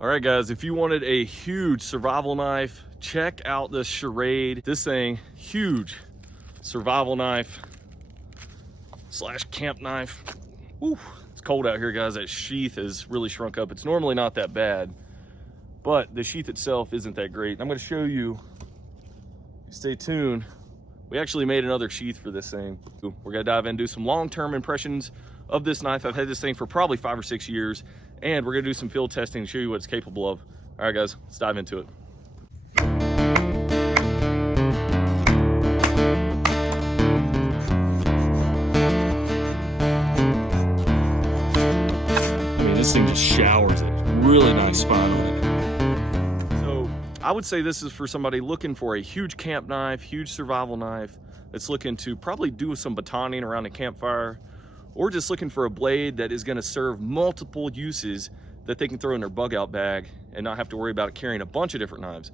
All right, guys, if you wanted a huge survival knife, check out this Schrade. This thing, huge survival knife slash camp knife. Woo, it's cold out here, guys. That sheath has really shrunk up. It's normally not that bad, but the sheath itself isn't that great. I'm going to show you. Stay tuned. We actually made another sheath for this thing. We're going to dive in and do some long-term impressions of this knife. I've had this thing for probably 5 or 6 years, and we're going to do some field testing and show you what it's capable of. All right, guys, let's dive into it. I mean, this thing just showers it. Really nice spine on it. I would say this is for somebody looking for a huge camp knife, huge survival knife, that's looking to probably do some batoning around a campfire, or just looking for a blade that is going to serve multiple uses that they can throw in their bug out bag and not have to worry about carrying a bunch of different knives.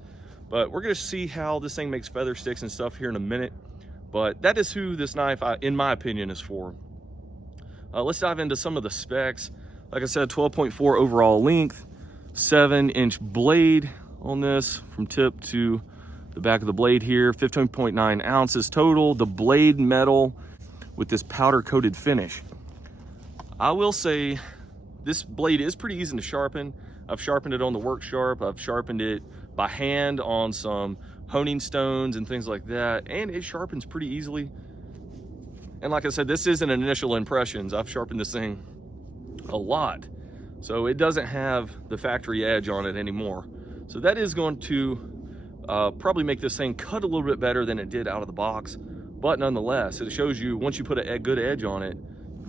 But we're going to see how this thing makes feather sticks and stuff here in a minute. But that is who this knife, in my opinion, is for. Let's dive into some of the specs. Like I said, 12.4 overall length, 7-inch blade on this from tip to the back of the blade here, 15.9 ounces total. The blade metal with this powder coated finish. I will say this blade is pretty easy to sharpen. I've sharpened it on the work sharp. I've sharpened it by hand on some honing stones and things like that, and it sharpens pretty easily. And like I said, this isn't initial impressions. I've sharpened this thing a lot, so it doesn't have the factory edge on it anymore. So that is going to probably make this thing cut a little bit better than it did out of the box. But nonetheless, it shows you, once you put a good edge on it,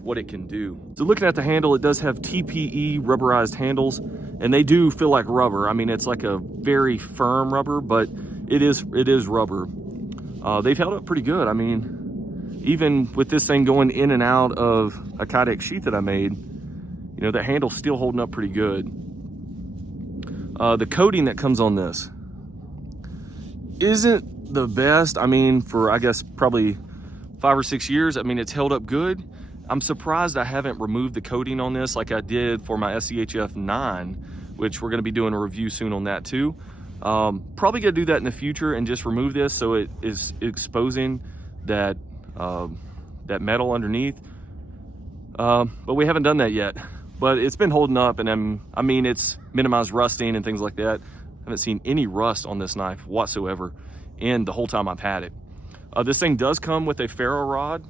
what it can do. So looking at the handle, it does have TPE rubberized handles, and they do feel like rubber. I mean, it's like a very firm rubber, but it is rubber. They've held up pretty good. I mean, even with this thing going in and out of a Kydex sheath that I made, you know, the handle's still holding up pretty good. The coating that comes on this isn't the best. I mean, for I guess probably 5 or 6 years, I mean, it's held up good. I'm surprised I haven't removed the coating on this like I did for my SCHF52, which we're going to be doing a review soon on that too. Probably going to do that in the future and just remove this so it is exposing that that metal underneath. But we haven't done that yet. But it's been holding up, and I mean, it's minimized rusting and things like that. I haven't seen any rust on this knife whatsoever in the whole time I've had it. This thing does come with a ferro rod.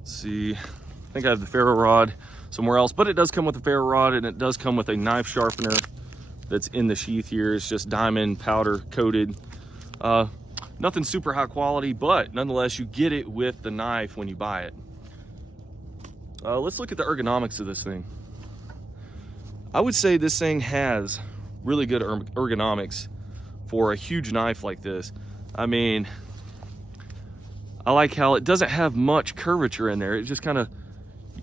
Let's see, I think I have the ferro rod somewhere else, but it does come with a ferro rod, and it does come with a knife sharpener that's in the sheath here. It's just diamond powder coated. Nothing super high quality, but nonetheless, you get it with the knife when you buy it. Let's look at the ergonomics of this thing. I would say this thing has really good ergonomics for a huge knife like this. I mean, I like how it doesn't have much curvature in there. It just you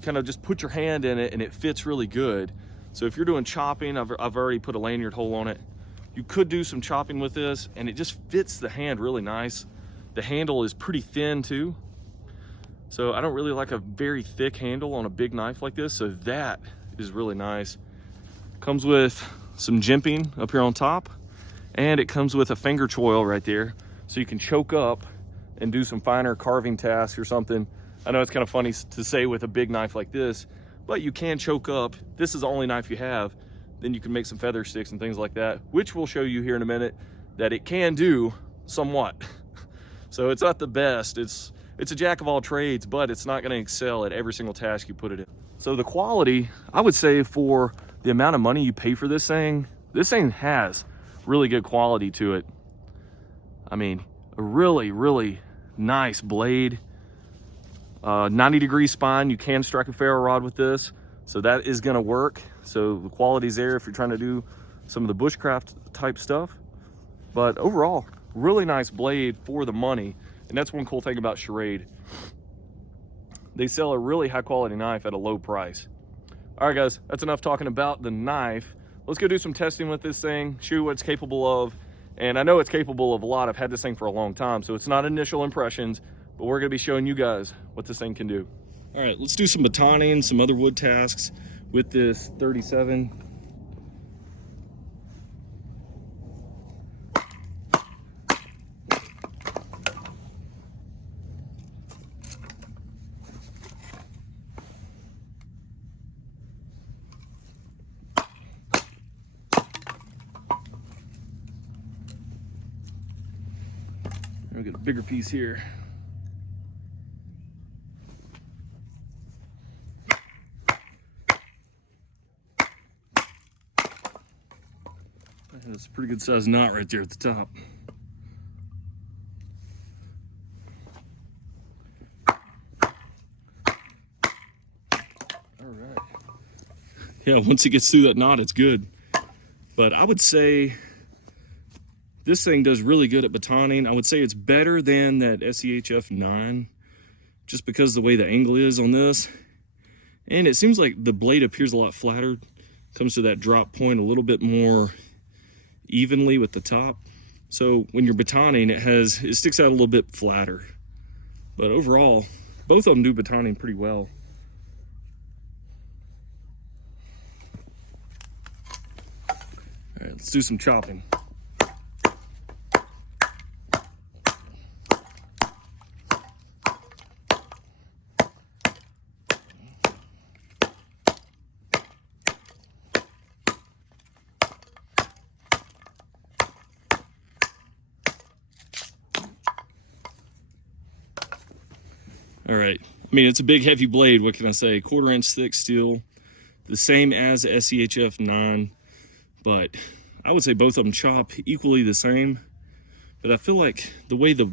kind of just put your hand in it and it fits really good. So if you're doing chopping, I've already put a lanyard hole on it. You could do some chopping with this, and it just fits the hand really nice. The handle is pretty thin too. So I don't really like a very thick handle on a big knife like this, so that is really nice. Comes with some jimping up here on top, and it comes with a finger choil right there, so you can choke up and do some finer carving tasks or something. I know it's kind of funny to say with a big knife like this, but you can choke up. This is the only knife you have. Then you can make some feather sticks and things like that, which we'll show you here in a minute that it can do somewhat. So it's not the best. It's a jack of all trades, but it's not going to excel at every single task you put it in. So the quality, I would say, for the amount of money you pay for this thing has really good quality to it. I mean, a really, really nice blade. 90-degree spine. You can strike a ferro rod with this, so that is going to work. So the quality's there if you're trying to do some of the bushcraft type stuff. But overall, really nice blade for the money. And that's one cool thing about Schrade. They sell a really high quality knife at a low price. All right, guys, that's enough talking about the knife. Let's go do some testing with this thing, show you what it's capable of. And I know it's capable of a lot. I've had this thing for a long time, so it's not initial impressions, but we're gonna be showing you guys what this thing can do. All right, let's do some batoning, some other wood tasks with this 37. We get a bigger piece here. That's a pretty good sized knot right there at the top. All right. Yeah, once it gets through that knot, it's good. But I would say this thing does really good at batoning. I would say it's better than that SCHF9, just because of the way the angle is on this. And it seems like the blade appears a lot flatter. Comes to that drop point a little bit more evenly with the top. So when you're batoning, it sticks out a little bit flatter. But overall, both of them do batoning pretty well. All right, let's do some chopping. All right, I mean, it's a big heavy blade, what can I say? 1/4 inch thick steel, the same as SCHF9, but I would say both of them chop equally the same. But I feel like the way the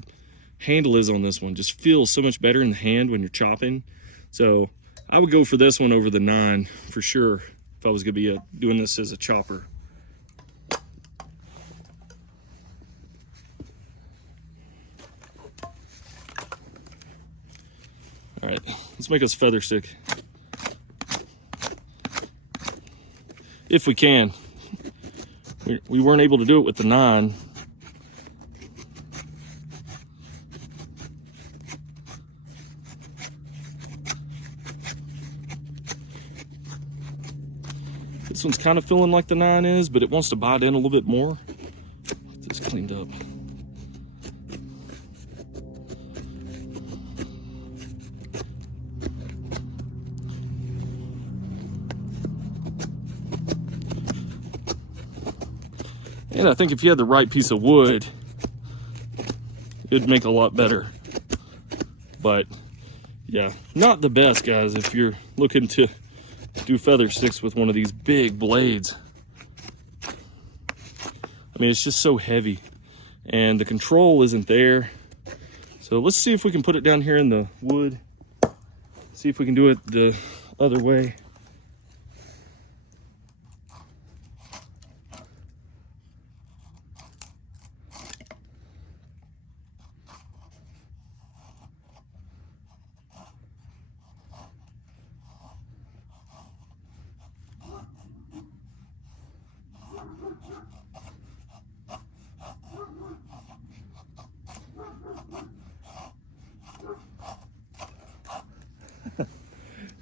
handle is on this one just feels so much better in the hand when you're chopping. So I would go for this one over the 9 for sure if I was gonna be doing this as a chopper. All right, let's make us a feather stick. If we can. We weren't able to do it with the 9. This one's kind of feeling like the 9 is, but it wants to bite in a little bit more. Get this cleaned up. And I think if you had the right piece of wood, it'd make a lot better. But yeah, not the best, guys, if you're looking to do feather sticks with one of these big blades. I mean, it's just so heavy and the control isn't there. So let's see if we can put it down here in the wood. See if we can do it the other way.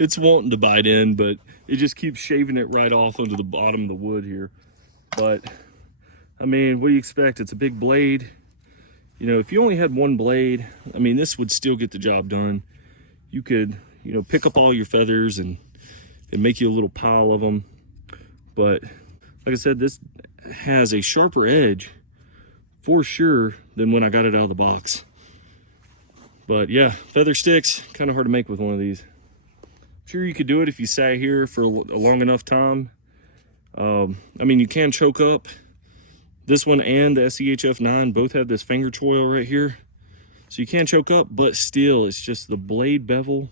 It's wanting to bite in, but it just keeps shaving it right off onto the bottom of the wood here. But I mean, what do you expect? It's a big blade. You know, if you only had one blade, I mean, this would still get the job done. You could, you know, pick up all your feathers and make you a little pile of them. But like I said, this has a sharper edge for sure than when I got it out of the box. But yeah, feather sticks, kind of hard to make with one of these. Sure, you could do it if you sat here for a long enough time. I mean, you can choke up. This one and the SCHF9 both have this finger choil right here. So you can choke up, but still, it's just the blade bevel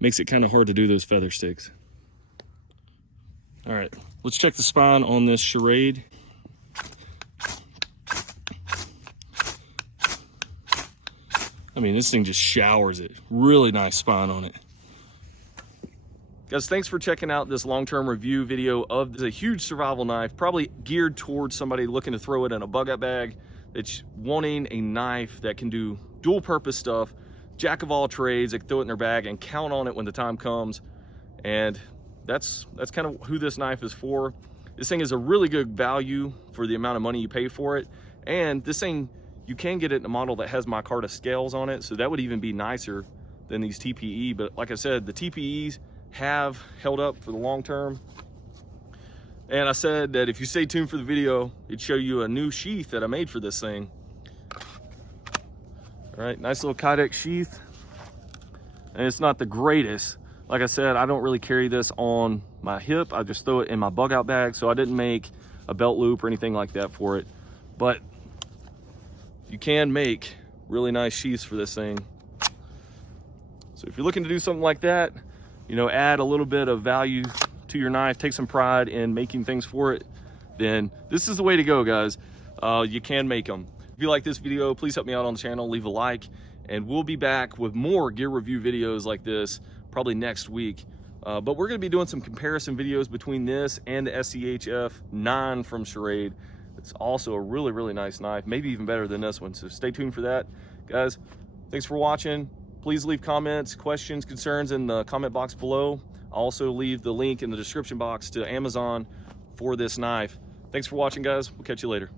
makes it kind of hard to do those feather sticks. All right, let's check the spine on this Schrade. I mean, this thing just showers it. Really nice spine on it. Guys, thanks for checking out this long-term review video of a huge survival knife, probably geared towards somebody looking to throw it in a bug-out bag, that's wanting a knife that can do dual-purpose stuff, jack of all trades, they can throw it in their bag and count on it when the time comes. And that's kind of who this knife is for. This thing is a really good value for the amount of money you pay for it. And this thing, you can get it in a model that has micarta scales on it, so that would even be nicer than these TPE. But like I said, the TPEs have held up for the long term. And I said that if you stay tuned for the video, it'd show you a new sheath that I made for this thing. All right, nice little Kydex sheath. And it's not the greatest. Like I said, I don't really carry this on my hip. I just throw it in my bug out bag, so I didn't make a belt loop or anything like that for it. But you can make really nice sheaths for this thing. So if you're looking to do something like that, you know, add a little bit of value to your knife, take some pride in making things for it, then this is the way to go, guys. You can make them. If you like this video, please help me out on the channel, leave a like, and we'll be back with more gear review videos like this probably next week. But we're gonna be doing some comparison videos between this and the SCHF52 from Schrade. It's also a really, really nice knife, maybe even better than this one. So stay tuned for that. Guys, thanks for watching. Please leave comments, questions, concerns in the comment box below. I'll also leave the link in the description box to Amazon for this knife. Thanks for watching, guys. We'll catch you later.